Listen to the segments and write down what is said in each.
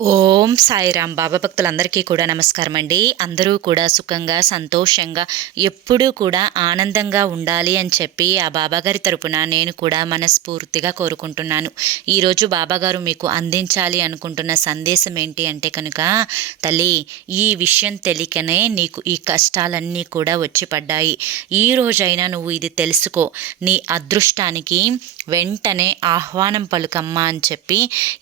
ఓం సాయిరాం. బాబా భక్తులందరికీ కూడా నమస్కారం అండి. అందరూ కూడా సుఖంగా సంతోషంగా ఎప్పుడూ కూడా ఆనందంగా ఉండాలి అని చెప్పి ఆ బాబాగారి తరపున నేను కూడా మనస్ఫూర్తిగా కోరుకుంటున్నాను. ఈరోజు బాబాగారు మీకు అందించాలి అనుకుంటున్న సందేశం ఏంటి అంటే కనుక, తల్లి, ఈ విషయం తెలియకనే నీకు ఈ కష్టాలన్నీ కూడా వచ్చి పడ్డాయి. ఈ రోజైనా నువ్వు ఇది తెలుసుకో, నీ అదృష్టానికి వెంటనే ఆహ్వానం పలుకమ్మా అని చెప్పి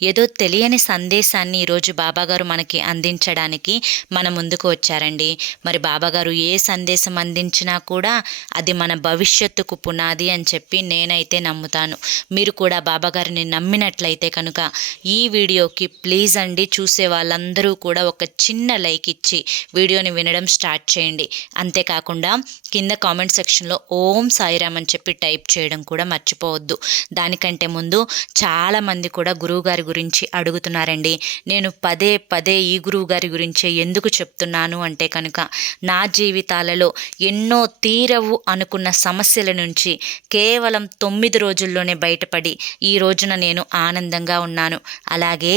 ఏదో తెలియని సందేశాన్ని ఈరోజు బాబాగారు మనకి అందించడానికి మన ముందుకు వచ్చారండి. మరి బాబాగారు ఏ సందేశం అందించినా కూడా అది మన భవిష్యత్తుకు పునాది అని చెప్పి నేనైతే నమ్ముతాను. మీరు కూడా బాబాగారిని నమ్మినట్లయితే కనుక ఈ వీడియోకి ప్లీజ్ అండి, చూసే వాళ్ళందరూ కూడా ఒక చిన్న లైక్ ఇచ్చి వీడియోని వినడం స్టార్ట్ చేయండి. అంతేకాకుండా కింద కామెంట్ సెక్షన్లో ఓం సాయిరామ్ అని చెప్పి టైప్ చేయడం కూడా మర్చిపోవద్దు. దానికంటే ముందు చాలామంది కూడా గురువుగారి గురించి అడుగుతున్నారండి. నేను పదే పదే ఈ గురువుగారి గురించే ఎందుకు చెప్తున్నాను అంటే కనుక, నా జీవితాలలో ఎన్నో తీరవు అనుకున్న సమస్యల నుంచి కేవలం 9 రోజుల్లోనే బయటపడి ఈ రోజున నేను ఆనందంగా ఉన్నాను. అలాగే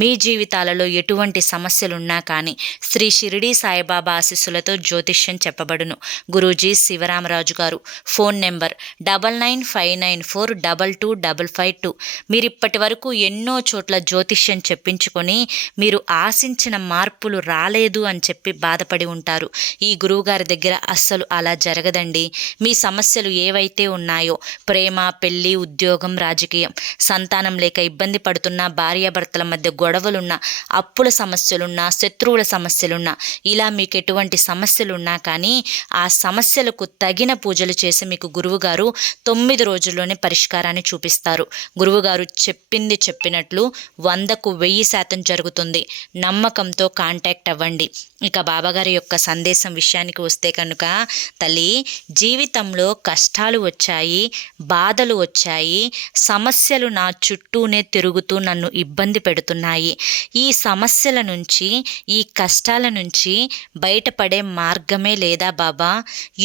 మీ జీవితాలలో ఎటువంటి సమస్యలున్నా కానీ శ్రీ షిరిడి సాయిబాబా ఆశీస్సులతో జ్యోతిష్యం చెప్పబడును. గురూజీ శివరామరాజు గారు. Phone number 9959422552. మీరు ఇప్పటి వరకు ఎన్నో చోట్ల జ్యోతిష్యం చెప్పించుకొని మీరు ఆశించిన మార్పులు రాలేదు అని చెప్పి బాధపడి ఉంటారు. ఈ గురువుగారి దగ్గర అస్సలు అలా జరగదండి. మీ సమస్యలు ఏవైతే ఉన్నాయో, ప్రేమ, పెళ్లి, ఉద్యోగం, రాజకీయం, సంతానం లేక ఇబ్బంది పడుతున్న భార్యాభర్తల మధ్య గొడవలున్నా, అప్పుల సమస్యలున్నా, శత్రువుల సమస్యలున్నా, ఇలా మీకు ఎటువంటి సమస్యలున్నా కానీ ఆ సమస్యలకు తగిన పూజలు చేసి మీకు గురువుగారు 9 రోజుల్లోనే పరిష్కారాన్ని చూపిస్తారు. గురువుగారు చెప్పింది చెప్పినట్లు 100కు 1000% జరుగుతుంది. నమ్మకంతో కాంటాక్ట్ అవ్వండి. ఇక బాబాగారి యొక్క సందేశం విషయానికి వస్తే కనుక, తల్లి, జీవితంలో కష్టాలు వచ్చాయి, బాధలు వచ్చాయి, సమస్యలు నా చుట్టూనే తిరుగుతూ నన్ను ఇబ్బంది పెడుతున్నాయి. ఈ సమస్యల నుంచి, ఈ కష్టాల నుంచి బయటపడే మార్గమే లేదా బాబా?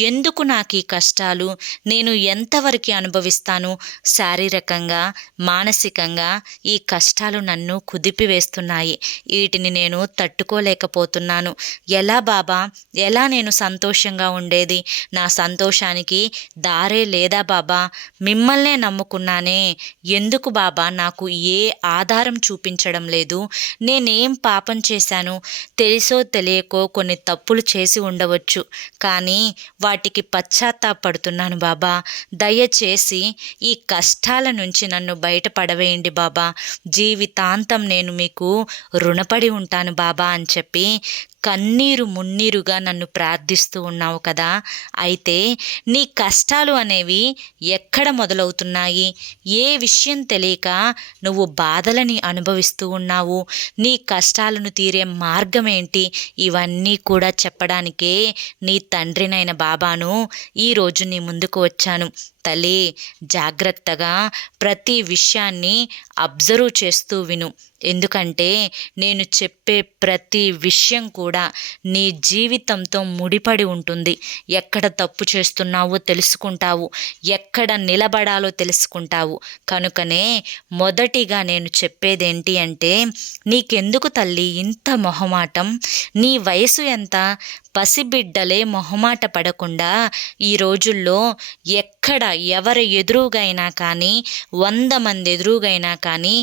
ఎందుకు నాకు ఈ కష్టాలు? నేను ఎంతవరకు అనుభవిస్తాను? శారీరకంగా, మానసికంగా ఈ కష్టాలు నన్ను కుదిపివేస్తున్నాయి. వీటిని నేను తట్టుకోలేకపోతున్నాను. ఎలా బాబా? ఎలా నేను సంతోషంగా ఉండేది? నా సంతోషానికి దారే లేదా బాబా? మిమ్మల్నే నమ్ముకున్నానే, ఎందుకు బాబా నాకు ఏ ఆధారం చూపించడం లేదు? నేనేం పాపం చేశాను? తెలుసో తెలియకో కొన్ని తప్పులు చేసి ఉండవచ్చు, కానీ వాటికి పశ్చాత్తాపడుతున్నాను బాబా. దయచేసి ఈ కష్టాల నుంచి నన్ను బయటపడవేయండి బాబా. జీవితాంతం నేను మీకు రుణపడి ఉంటాను బాబా అని చెప్పి కన్నీరు మున్నీరుగా నన్ను ప్రార్థిస్తూ ఉన్నావు కదా. అయితే నీ కష్టాలు అనేవి ఎక్కడ మొదలవుతున్నాయి? ఏ విషయం తెలియక నువ్వు బాధలని అనుభవిస్తూ ఉన్నావు? నీ కష్టాలను తీరే మార్గం ఏంటి? ఇవన్నీ కూడా చెప్పడానికే నీ తండ్రినైన బాబాను ఈరోజు నీ ముందుకు వచ్చాను. తల్లి, జాగ్రత్తగా ప్రతి విషయాన్ని అబ్జర్వ్ చేస్తూ విను. ఎందుకంటే నేను చెప్పే ప్రతి విషయం కూడా నీ జీవితంతో ముడిపడి ఉంటుంది. ఎక్కడ తప్పు చేస్తున్నావో తెలుసుకుంటావు, ఎక్కడ నిలబడాలో తెలుసుకుంటావు. కనుకనే మొదటిగా నేను చెప్పేదేంటి అంటే, నీకెందుకు తల్లి ఇంత మొహమాటం? నీ వయసు ఎంత? పసిబిడ్డలే మొహమాట పడకుండా ఈ రోజుల్లో ఎక్కడ ఎవరి ఎదురుగైనా కానీ, 100 మంది ఎదురుగైనా కానీ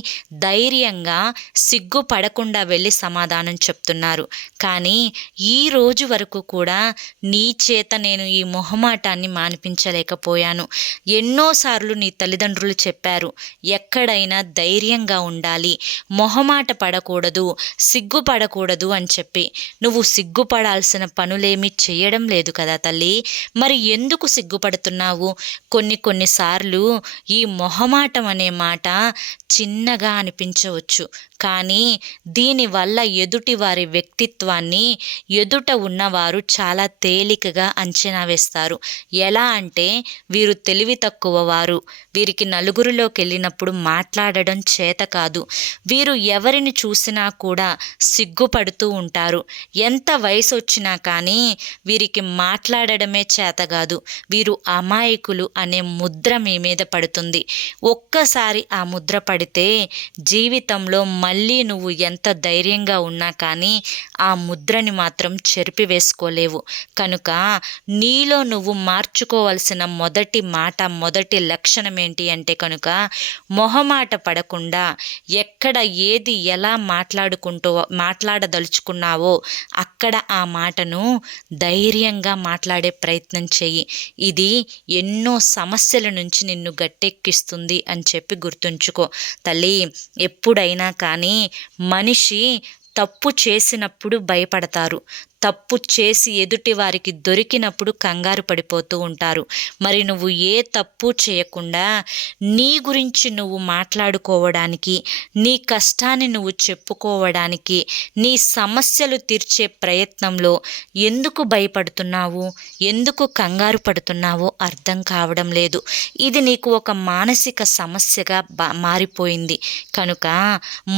ధైర్యంగా సిగ్గుపడకుండా వెళ్ళి సమాధానం చెప్తున్నారు. కానీ ఈ రోజు వరకు కూడా నీ చేత నేను ఈ మొహమాటాన్ని మాన్పించలేకపోయాను. ఎన్నోసార్లు నీ తల్లిదండ్రులు చెప్పారు, ఎక్కడైనా ధైర్యంగా ఉండాలి, మొహమాట పడకూడదు, సిగ్గుపడకూడదు అని చెప్పి. నువ్వు సిగ్గుపడాల్సిన పనులేమీ చేయడం లేదు కదా తల్లి. మరి ఎందుకు సిగ్గుపడుతున్నావు? కొన్నిసార్లు ఈ మొహమాటం అనే మాట చిన్నగా అనిపించవచ్చు, కానీ దీనివల్ల ఎదుటి వారి వ్యక్తిత్వాన్ని ఎదుట ఉన్నవారు చాలా తేలికగా అంచనా వేస్తారు. ఎలా అంటే, వీరు తెలివి తక్కువ వారు, వీరికి నలుగురిలోకి వెళ్ళినప్పుడు మాట్లాడడం చేత కాదు, వీరు ఎవరిని చూసినా కూడా సిగ్గుపడుతూ ఉంటారు, ఎంత వయసు వచ్చినా కానీ వీరికి మాట్లాడడమే చేత కాదు, వీరు అమాయకులు అనే ముద్ర మీ మీద పడుతుంది. ఒక్కసారి ఆ ముద్ర పడితే జీవితంలో మళ్ళీ నువ్వు ఎంత ధైర్యంగా ఉన్నా కానీ ఆ ముద్రని మాత్రం చెరిపివేసుకోలేవు. కనుక నీలో నువ్వు మార్చుకోవాల్సిన మొదటి మాట, మొదటి లక్షణం ఏంటి అంటే కనుక మొహమాట పడకుండా ఎక్కడ ఏది ఎలా మాట్లాడదలుచుకున్నావో అక్కడ ఆ మాటను ధైర్యంగా మాట్లాడే ప్రయత్నం చెయ్యి. ఇది ఎన్నో సమస్యల నుంచి నిన్ను గట్టెక్కిస్తుంది అని చెప్పి గుర్తుంచుకో తల్లి. ఎప్పుడైనా కానీ మనిషి తప్పు చేసినప్పుడు భయపడతారు, తప్పు చేసి ఎదుటి వారికి దొరికినప్పుడు కంగారు పడిపోతూ ఉంటారు. మరి నువ్వు ఏ తప్పు చేయకుండా నీ గురించి నువ్వు మాట్లాడుకోవడానికి, నీ కష్టాన్ని నువ్వు చెప్పుకోవడానికి, నీ సమస్యలు తీర్చే ప్రయత్నంలో ఎందుకు భయపడుతున్నావు, ఎందుకు కంగారు పడుతున్నావో అర్థం కావడం లేదు. ఇది నీకు ఒక మానసిక సమస్యగా మారిపోయింది. కనుక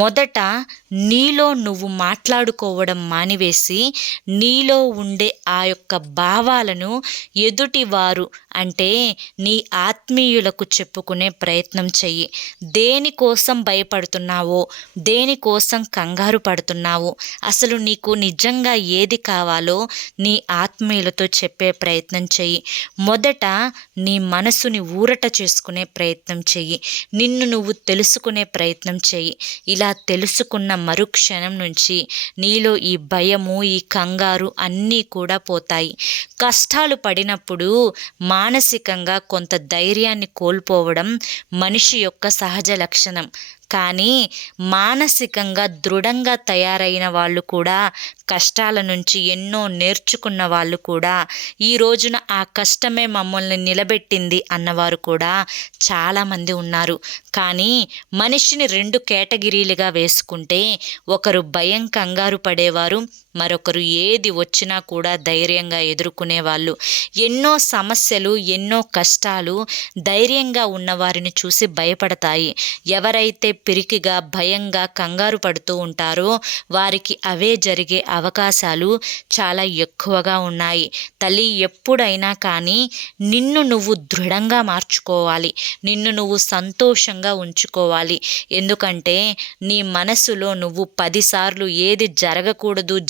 మొదట నీలో నువ్వు మాట్లాడుకోవడం మానివేసి నీలో ఉండే ఆ యొక్క భావాలను ఎదుటివారు అంటే నీ ఆత్మీయులకు చెప్పుకునే ప్రయత్నం చెయ్యి. దేనికోసం భయపడుతున్నావో, దేనికోసం కంగారు పడుతున్నావో, అసలు నీకు నిజంగా ఏది కావాలో నీ ఆత్మీయులతో చెప్పే ప్రయత్నం చెయ్యి. మొదట నీ మనసుని ఊరట చేసుకునే ప్రయత్నం చెయ్యి. నిన్ను నువ్వు తెలుసుకునే ప్రయత్నం చెయ్యి. ఇలా తెలుసుకున్న మరుక్షణం నుంచి నీలో ఈ భయము, ఈ కంగారు అన్నీ కూడా పోతాయి. కష్టాలు పడినప్పుడు మానసికంగా కొంత ధైర్యాన్ని కోల్పోవడం మనిషి యొక్క సహజ లక్షణం. కానీ మానసికంగా దృఢంగా తయారైన వాళ్ళు కూడా, కష్టాల నుంచి ఎన్నో నేర్చుకున్న వాళ్ళు కూడా, ఈ రోజున ఆ కష్టమే మమ్మల్ని నిలబెట్టింది అన్నవారు కూడా చాలామంది ఉన్నారు. కానీ మనిషిని 2 కేటగిరీలుగా వేసుకుంటే ఒకరు భయం, కంగారు పడేవారు, మరొకరు ఏది వచ్చినా కూడా ధైర్యంగా ఎదుర్కొనేవాళ్ళు. ఎన్నో సమస్యలు, ఎన్నో కష్టాలు ధైర్యంగా ఉన్నవారిని చూసి భయపడతాయి. ఎవరైతే పిరికిగా, భయంగా, కంగారు పడుతూ ఉంటారో వారికి అవే జరిగే అవకాశాలు చాలా ఎక్కువగా ఉన్నాయి. తల్లి, ఎప్పుడైనా కానీ నిన్ను నువ్వు దృఢంగా మార్చుకోవాలి, నిన్ను నువ్వు సంతోషంగా ఉంచుకోవాలి. ఎందుకంటే నీ మనసులో నువ్వు 10 సార్లు ఏది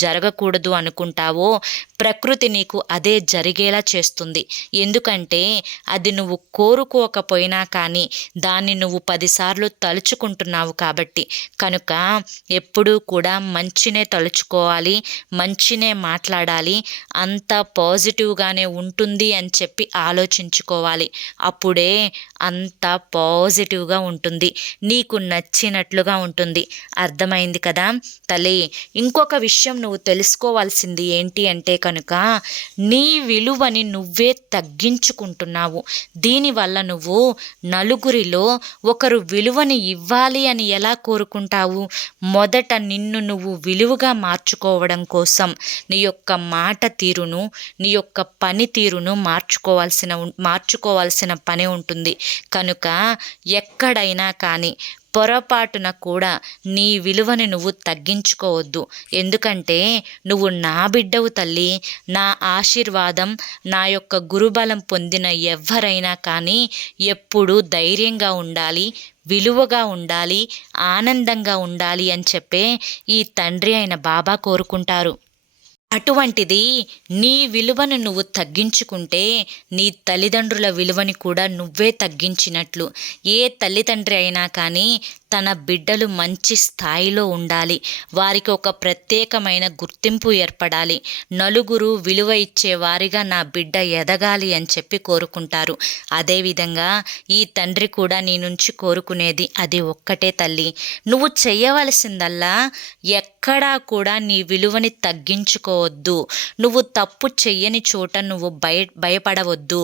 జరగకూడదు అనుకుంటావో ప్రకృతి నీకు అదే జరిగేలా చేస్తుంది. ఎందుకంటే అది నువ్వు కోరుకోకపోయినా కానీ దాన్ని నువ్వు 10 సార్లు తలుచుకుంటున్నావు కాబట్టి. కనుక ఎప్పుడూ కూడా మంచినే తలుచుకోవాలి, మంచినే మాట్లాడాలి, అంతా పాజిటివ్గానే ఉంటుంది అని చెప్పి ఆలోచించుకోవాలి. అప్పుడే అంతా పాజిటివ్గా ఉంటుంది, నీకు నచ్చినట్లుగా ఉంటుంది. అర్థమైంది కదా తల్లి? ఇంకొక విషయం నువ్వు తెలుసుకోవాల్సింది ఏంటి అంటే కనుక నీ విలువని నువ్వే తగ్గించుకుంటున్నావు. దీనివల్ల నువ్వు నలుగురిలో ఒకరు విలువని ఇవ్వాలి అని ఎలా కోరుకుంటావు? మొదట నిన్ను నువ్వు విలువగా మార్చుకోవడం కోసం నీ యొక్క మాట తీరును, నీ యొక్క పనితీరును మార్చుకోవాల్సిన పని ఉంటుంది. కనుక ఎక్కడైనా కానీ పొరపాటున కూడా నీ విలువని నువ్వు తగ్గించుకోవద్దు. ఎందుకంటే నువ్వు నా బిడ్డవు తల్లి. నా ఆశీర్వాదం, నా యొక్క గురుబలం పొందిన ఎవ్వరైనా కానీ ఎప్పుడూ ధైర్యంగా ఉండాలి, విలువగా ఉండాలి, ఆనందంగా ఉండాలి అని చెప్పే ఈ తండ్రి అయిన బాబా కోరుకుంటారు. అటువంటిది నీ విలువను నువ్వు తగ్గించుకుంటే నీ తల్లిదండ్రుల విలువని కూడా నువ్వే తగ్గించినట్లు. ఏ తల్లిదండ్రి అయినా కానీ తన బిడ్డలు మంచి స్థాయిలో ఉండాలి, వారికి ఒక ప్రత్యేకమైన గుర్తింపు ఏర్పడాలి, నలుగురు విలువ ఇచ్చే వారిగా నా బిడ్డ ఎదగాలి అని చెప్పి కోరుకుంటారు. అదేవిధంగా ఈ తండ్రి కూడా నీ నుంచి కోరుకునేది అది ఒక్కటే తల్లి. నువ్వు చెయ్యవలసిందల్లా ఎక్కడా కూడా నీ విలువని తగ్గించుకోవద్దు. నువ్వు తప్పు చెయ్యని చోట నువ్వు భయపడవద్దు.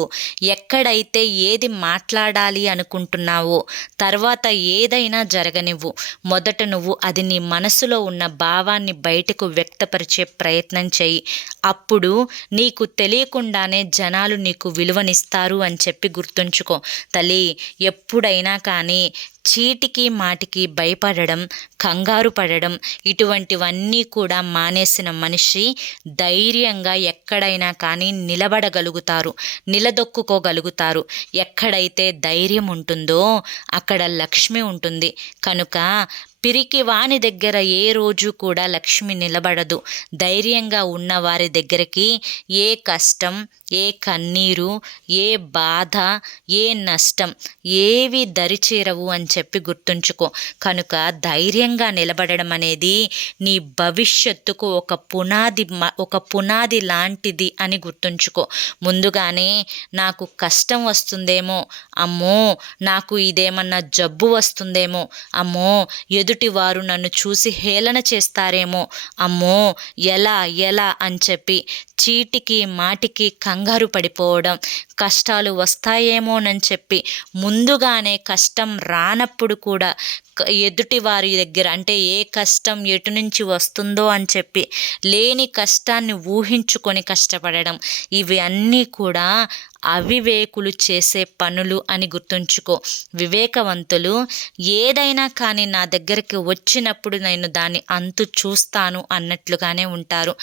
ఎక్కడైతే ఏది మాట్లాడాలి అనుకుంటున్నావో తర్వాత ఏదైనా జరగనివ్వు. మొదట నువ్వు అది నీ మనసులో ఉన్న భావాన్ని బయటకు వ్యక్తపరిచే ప్రయత్నం చెయ్యి. అప్పుడు నీకు తెలియకుండానే జనాలు నీకు విలువనిస్తారు అని చెప్పి గుర్తుంచుకో తల్లి. ఎప్పుడైనా కానీ చీటికి మాటికి భయపడడం, కంగారు పడడం ఇటువంటివన్నీ కూడా మానేసిన మనిషి ధైర్యంగా ఎక్కడైనా కానీ నిలబడగలుగుతారు, నిలదొక్కుకోగలుగుతారు. ఎక్కడైతే ధైర్యం ఉంటుందో అక్కడ లక్ష్మి ఉంటుంది. కనుక పిరికివాని దగ్గర ఏ రోజు కూడా లక్ష్మి నిలబడదు. ధైర్యంగా ఉన్న వారి దగ్గరికి ఏ కష్టం, ఏ కన్నీరు, ఏ బాధ, ఏ నష్టం ఏవి దరిచేరవు అని చెప్పి గుర్తుంచుకో. కనుక ధైర్యంగా నిలబడడం అనేది నీ భవిష్యత్తుకు ఒక పునాది లాంటిది అని గుర్తుంచుకో. ముందుగానే నాకు కష్టం వస్తుందేమో, అమ్మో నాకు ఇదేమన్నా జబ్బు వస్తుందేమో, అమ్మో ఎదుటి వారు నన్ను చూసి హేళన చేస్తారేమో, అమ్మో ఎలా ఎలా అని చెప్పి చీటికి మాటికి కంగారు పడిపోవడం, కష్టాలు వస్తాయేమోనని చెప్పి ముందుగానే కష్టం రానప్పుడు కూడా ఎదుటి వారి దగ్గర అంటే ఏ కష్టం ఎటు నుంచి వస్తుందో అని చెప్పి లేని కష్టాన్ని ఊహించుకొని కష్టపడడం, ఇవి అన్నీ కూడా అవివేకులు చేసే పనులు అని గుర్తుంచుకో. వివేకవంతులు ఏదైనా కానీ నా దగ్గరికి వచ్చినప్పుడు నేను దాన్ని అంతు చూస్తాను అన్నట్లుగానే ఉంటారు.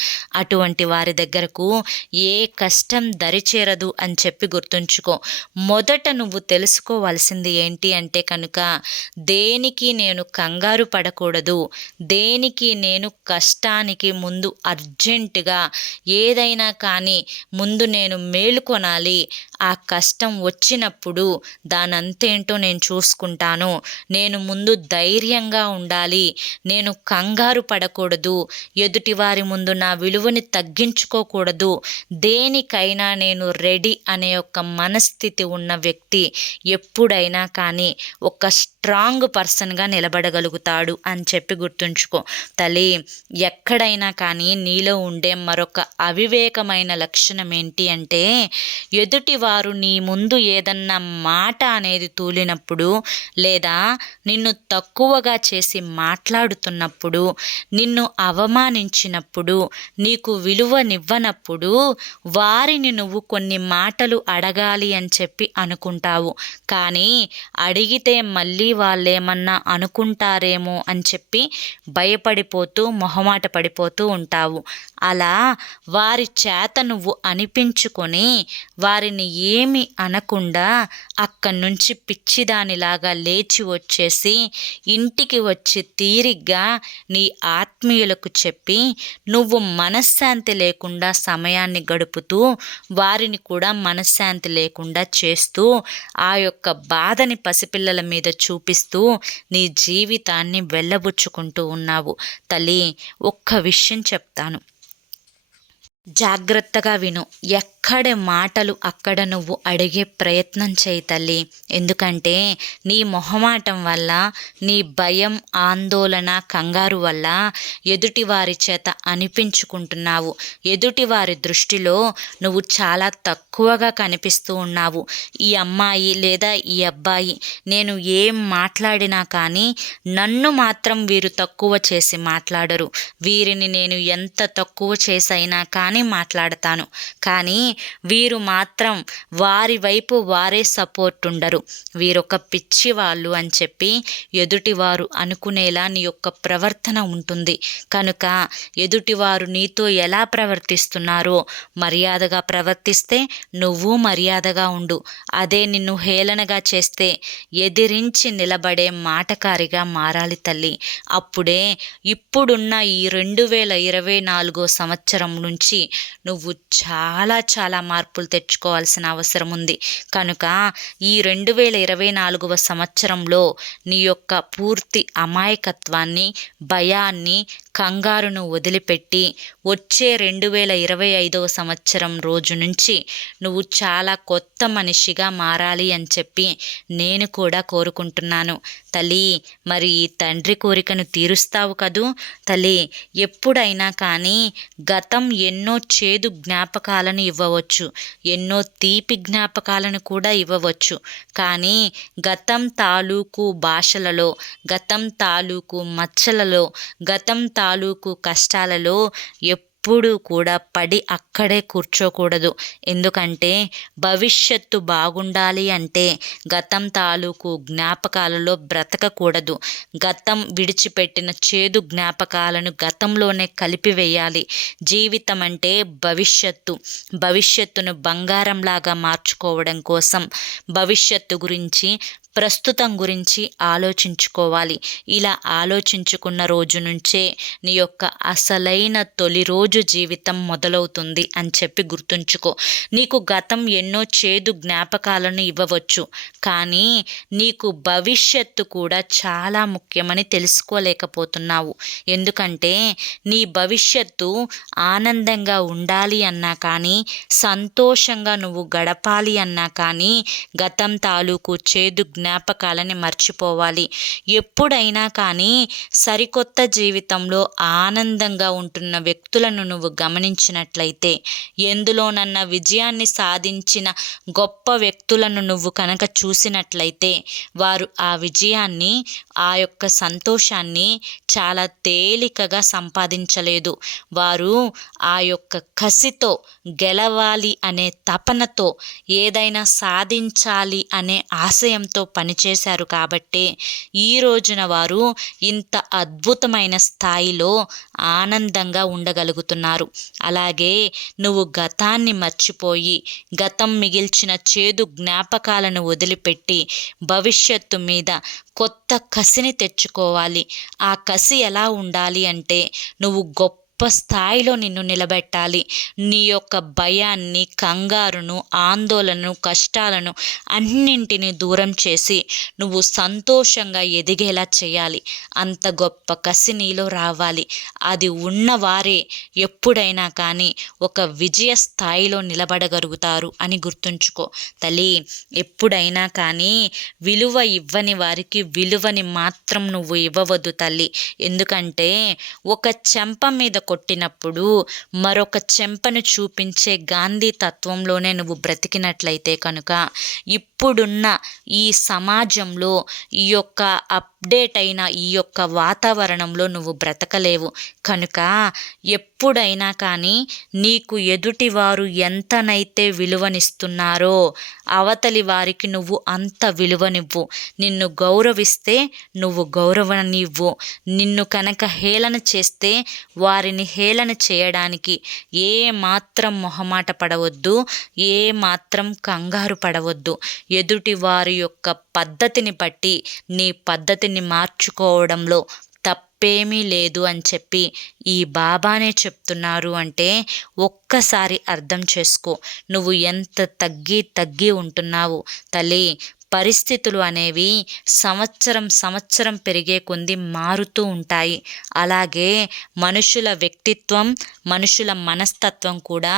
అటువంటి వారి దగ్గరకు ఏ కష్టం దరిచేరదు అని చెప్పి గుర్తుంచుకో. మొదట నువ్వు తెలుసుకోవాల్సింది ఏంటి అంటే కనుక దేనికి నేను కంగారు పడకూడదు, దేనికి నేను కష్టానికి ముందు అర్జెంటుగా ఏదైనా కానీ ముందు నేను మేలుకొనాలి. ఆ కష్టం వచ్చినప్పుడు దానంతేంటో నేను చూసుకుంటాను. నేను ముందు ధైర్యంగా ఉండాలి, నేను కంగారు పడకూడదు, ఎదుటివారి ముందు నా విలువని తగ్గించుకోకూడదు, దేనికైనా నేను రెడీ అనే ఒక మనస్థితి ఉన్న వ్యక్తి ఎప్పుడైనా కానీ ఒక స్ట్రాంగ్ పర్సన్గా నిలబడగలుగుతాడు అని చెప్పి గుర్తుంచుకో. తల్లి, ఎక్కడైనా కానీ నీలో ఉండే మరొక అవివేకమైన లక్షణం ఏంటి అంటే ఎదుటివారు నీ ముందు ఏదన్నా మాట అనేది తూలినప్పుడు లేదా నిన్ను తక్కువగా చేసి మాట్లాడుతున్నప్పుడు, నిన్ను అవమానించినప్పుడు, నీకు విలువనివ్వనప్పుడు వారిని నువ్వు కొన్ని మాటలు అడగాలి అని చెప్పి అనుకుంటావు. కానీ అడిగితే మళ్ళీ వాళ్ళేమన్నా అనుకుంటారేమో అని చెప్పి భయపడిపోతూ మొహమాట పడిపోతూ ఉంటావు. అలా వారి చేత నువ్వు అనిపించుకొని వారిని ఏమి అనకుండా అక్కడి నుంచి పిచ్చిదానిలాగా లేచి వచ్చేసి ఇంటికి వచ్చి తీరిగ్గా నీ ఆత్మీయులకు చెప్పి నువ్వు మనశ్శాంతి లేకుండా సమయాన్ని గడుపుతూ వారిని కూడా మనశ్శాంతి లేకుండా చేస్తూ ఆ యొక్క బాధని పసిపిల్లల మీద చూపిస్తూ నీ జీవితాన్ని వెళ్ళబుచ్చుకుంటూ ఉన్నావు. తల్లి, ఒక్క విషయం చెప్తాను, జాగ్రత్తగా విను. ఎక్కడ మాటలు అక్కడ నువ్వు అడిగే ప్రయత్నం చేయి తల్లి. ఎందుకంటే నీ మొహమాటం వల్ల, నీ భయం, ఆందోళన, కంగారు వల్ల ఎదుటివారి చేత అనిపించుకుంటున్నావు. ఎదుటివారి దృష్టిలో నువ్వు చాలా తక్కువగా కనిపిస్తూ ఉన్నావు. ఈ అమ్మాయి లేదా ఈ అబ్బాయి నేను ఏం మాట్లాడినా కానీ నన్ను మాత్రం వీరు తక్కువ చేసి మాట్లాడరు, వీరిని నేను ఎంత తక్కువ చేసైనా కానీ మాట్లాడతాను, కానీ వీరు మాత్రం వారి వైపు వారే సపోర్ట్ ఉండరు, వీరొక పిచ్చి వాళ్ళు అని చెప్పి ఎదుటివారు అనుకునేలా నీ యొక్క ప్రవర్తన ఉంటుంది. కనుక ఎదుటివారు నీతో ఎలా ప్రవర్తిస్తున్నారో మర్యాదగా ప్రవర్తిస్తే నువ్వు మర్యాదగా ఉండు. అదే నిన్ను హేళనగా చేస్తే ఎదిరించి నిలబడే మాటకారిగా మారాలి తల్లి. అప్పుడే ఇప్పుడున్న ఈ 2024 సంవత్సరం నుంచి నువ్వు చాలా చాలా మార్పులు తెచ్చుకోవాల్సిన అవసరం ఉంది. కనుక ఈ 2024 సంవత్సరంలో నీ యొక్క పూర్తి అమాయకత్వాన్ని, భయాన్ని, కంగారును వదిలిపెట్టి వచ్చే 2025 సంవత్సరం రోజు నుంచి నువ్వు చాలా కొత్త మనిషిగా మారాలి అని చెప్పి నేను కూడా కోరుకుంటున్నాను. తల్లి, మరి ఈ తండ్రి కోరికను తీరుస్తావు కదూ తల్లి. ఎప్పుడైనా కానీ గతం ఎన్నో చేదు జ్ఞాపకాలను ఇవ్వవచ్చు, ఎన్నో తీపి జ్ఞాపకాలను కూడా ఇవ్వవచ్చు. కానీ గతం తాలూకు భాషలలో, గతం తాలూకు మచ్చలలో, గతం తాలూకు కష్టాలలో ఎప్పుడూ కూడా పడి అక్కడే కూర్చోకూడదు. ఎందుకంటే భవిష్యత్తు బాగుండాలి అంటే గతం తాలూకు జ్ఞాపకాలలో బ్రతకకూడదు. గతం విడిచిపెట్టిన చేదు జ్ఞాపకాలను గతంలోనే కలిపివేయాలి. జీవితం అంటే భవిష్యత్తును బంగారంలాగా మార్చుకోవడం కోసం భవిష్యత్తు గురించి ప్రస్తుతం గురించి ఆలోచించుకోవాలి. ఇలా ఆలోచించుకున్న రోజు నుంచే నీ యొక్క అసలైన తొలి రోజు జీవితం మొదలవుతుంది అని చెప్పి గుర్తుంచుకో. నీకు గతం ఎన్నో చేదు జ్ఞాపకాలను ఇవ్వవచ్చు, కానీ నీకు భవిష్యత్తు కూడా చాలా ముఖ్యమని తెలుసుకోలేకపోతున్నావు. ఎందుకంటే నీ భవిష్యత్తు ఆనందంగా ఉండాలి అన్నా కానీ, సంతోషంగా నువ్వు గడపాలి అన్నా కానీ గతం తాలూకు చేదు జ్ఞాపకాలని మర్చిపోవాలి. ఎప్పుడైనా కానీ సరికొత్త జీవితంలో ఆనందంగా ఉంటున్న వ్యక్తులను నువ్వు గమనించినట్లయితే, ఎందులోనన్నా విజయాన్ని సాధించిన గొప్ప వ్యక్తులను నువ్వు కనుక చూసినట్లయితే, వారు ఆ విజయాన్ని, ఆ యొక్క సంతోషాన్ని చాలా తేలికగా సంపాదించలేదు. వారు ఆ యొక్క కసితో, గెలవాలి అనే తపనతో, ఏదైనా సాధించాలి అనే ఆశయంతో పనిచేశారు కాబట్టే ఈ రోజున వారు ఇంత అద్భుతమైన స్థాయిలో ఆనందంగా ఉండగలుగుతున్నారు. అలాగే నువ్వు గతాన్ని మర్చిపోయి, గతం మిగిల్చిన చేదు జ్ఞాపకాలను వదిలిపెట్టి భవిష్యత్తు మీద కొత్త కసిని తెచ్చుకోవాలి. ఆ కసి ఎలా ఉండాలి అంటే, నువ్వు గొప్ప స్థాయిలో నిన్ను నిలబెట్టాలి. నీ యొక్క భయాన్ని, కంగారును, ఆందోళనను, కష్టాలను అన్నింటినీ దూరం చేసి నువ్వు సంతోషంగా ఎదిగేలా చేయాలి. అంత గొప్ప కసి నీలో రావాలి. అది ఉన్నవారే ఎప్పుడైనా కానీ ఒక విజయ స్థాయిలో నిలబడగలుగుతారు అని గుర్తుంచుకో. తల్లి, ఎప్పుడైనా కానీ విలువ ఇవ్వని వారికి విలువని మాత్రం నువ్వు ఇవ్వవద్దు తల్లి. ఎందుకంటే ఒక చెంప మీద కొట్టినప్పుడు మరొక చెంపను చూపించే గాంధీ తత్వంలోనే నువ్వు బ్రతికినట్లయితే కనుక, ఇప్పుడున్న ఈ సమాజంలో, ఈ యొక్క అప్డేట్ అయిన ఈ యొక్క వాతావరణంలో నువ్వు బ్రతకలేవు. కనుక ఎప్పుడైనా కానీ నీకు ఎదుటివారు ఎంతనైతే విలువనిస్తున్నారో అవతలి వారికి నువ్వు అంత విలువనివ్వు. నిన్ను గౌరవిస్తే నువ్వు గౌరవనివ్వు. నిన్ను కనుక హేళన చేస్తే వారిని హేళన చేయడానికి ఏ మాత్రం మొహమాట పడవద్దు, ఏ మాత్రం కంగారు పడవద్దు. ఎదుటి వారి యొక్క పద్ధతిని బట్టి నీ పద్ధతిని మార్చుకోవడంలో తప్పేమీ లేదు అని చెప్పి ఈ బాబానే చెప్తున్నారు అంటే ఒక్కసారి అర్థం చేసుకో. నువ్వు ఎంత తగ్గి ఉంటున్నావు తల్లి. పరిస్థితులు అనేవి సంవత్సరం పెరిగే కొద్దీ మారుతూ ఉంటాయి. అలాగే మనుషుల వ్యక్తిత్వం, మనుషుల మనస్తత్వం కూడా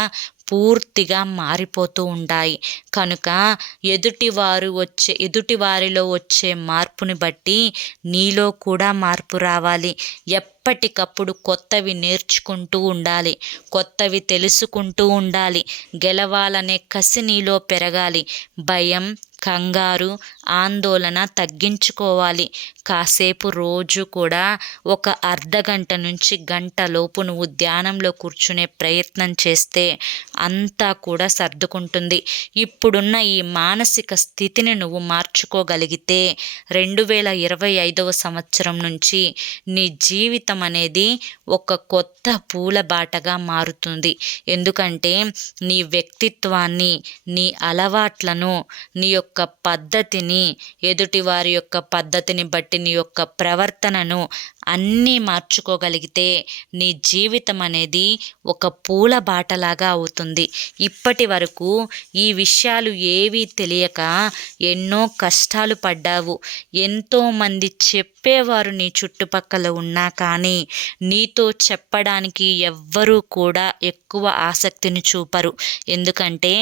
పూర్తిగా మారిపోతూ ఉంటాయి. కనుక ఎదుటివారిలో వచ్చే మార్పుని బట్టి నీలో కూడా మార్పు రావాలి. ఎప్పటికప్పుడు కొత్తవి నేర్చుకుంటూ ఉండాలి, కొత్తవి తెలుసుకుంటూ ఉండాలి. గెలవాలనే కసి నీలో పెరగాలి. భయం, కంగారు, ఆందోళన తగ్గించుకోవాలి. కాసేపు రోజు కూడా ఒక అర్ధగంట నుంచి గంట లోపు నువ్వు ధ్యానంలో కూర్చునే ప్రయత్నం చేస్తే అంతా కూడా సర్దుకుంటుంది. ఇప్పుడున్న ఈ మానసిక స్థితిని నువ్వు మార్చుకోగలిగితే 2025వ సంవత్సరం నుంచి నీ జీవితం అనేది ఒక కొత్త పూల బాటగా మారుతుంది. ఎందుకంటే నీ వ్యక్తిత్వాన్ని, నీ అలవాట్లను, నీ యొక్క పద్ధతిని, ఎదుటివారి యొక్క పద్ధతిని బట్టి నీ యొక్క ప్రవర్తనను అన్నీ మార్చుకోగలిగితే నీ జీవితం అనేది ఒక పూల బాటలాగా అవుతుంది. ఇప్పటి వరకు ఈ విషయాలు ఏవీ తెలియక ఎన్నో కష్టాలు పడ్డావు. ఎంతోమంది చెప్పేవారు నీ చుట్టుపక్కల ఉన్నా కానీ నీతో చెప్పడానికి ఎవ్వరూ కూడా ఎక్కువ ఆసక్తిని చూపరు. ఎందుకంటే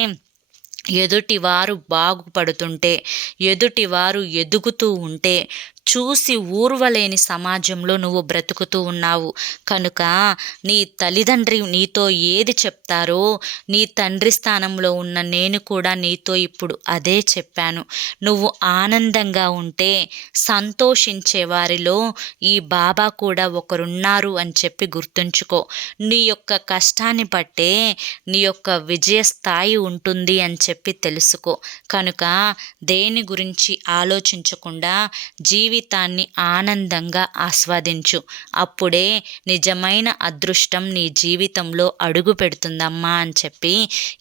ఎదుటివారు బాగుపడుతుంటే, ఎదుటివారు ఎదుగుతూ ఉంటే చూసి ఊర్వలేని సమాజంలో నువ్వు బ్రతుకుతూ ఉన్నావు. కనుక నీ తల్లిదండ్రి నీతో ఏది చెప్తారో, నీ తండ్రి స్థానంలో ఉన్న నేను కూడా నీతో ఇప్పుడు అదే చెప్పాను. నువ్వు ఆనందంగా ఉంటే సంతోషించే వారిలో ఈ బాబా కూడా ఒకరున్నారు అని చెప్పి గుర్తుంచుకో. నీ యొక్క కష్టాన్ని బట్టే నీ యొక్క విజయ స్థాయి ఉంటుంది అని చెప్పి తెలుసుకో. కనుక దేని గురించి ఆలోచించకుండా జీవితాన్ని ఆనందంగా ఆస్వాదించు. అప్పుడే నిజమైన అదృష్టం నీ జీవితంలో అడుగు పెడుతుందమ్మా అని చెప్పి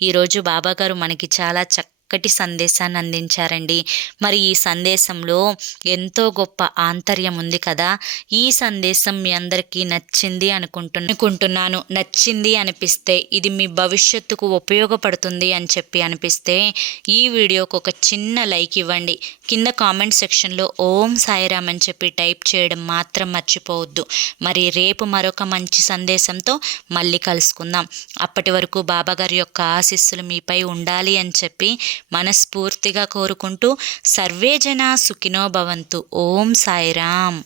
ఈరోజు బాబాగారు మనకి చాలా చక్కటి సందేశాన్ని అందించారండి. మరి ఈ సందేశంలో ఎంతో గొప్ప ఆంతర్యం ఉంది కదా. ఈ సందేశం మీ అందరికీ నచ్చింది అనుకుంటున్నాను. నచ్చింది అనిపిస్తే, ఇది మీ భవిష్యత్తుకు ఉపయోగపడుతుంది అని చెప్పి అనిపిస్తే ఈ వీడియోకి ఒక చిన్న లైక్ ఇవ్వండి. కింద కామెంట్ సెక్షన్లో ఓం సాయిరామ్ అని చెప్పి టైప్ చేయడం మాత్రం మర్చిపోవద్దు. మరి రేపు మరొక మంచి సందేశంతో మళ్ళీ కలుసుకుందాం. అప్పటి వరకు బాబాగారి యొక్క ఆశీస్సులు మీపై ఉండాలి అని చెప్పి మనస్ఫూర్తిగా కోరుకుంటూ సర్వే జనా సుఖినో భవంతు. ఓం సాయిరామ్.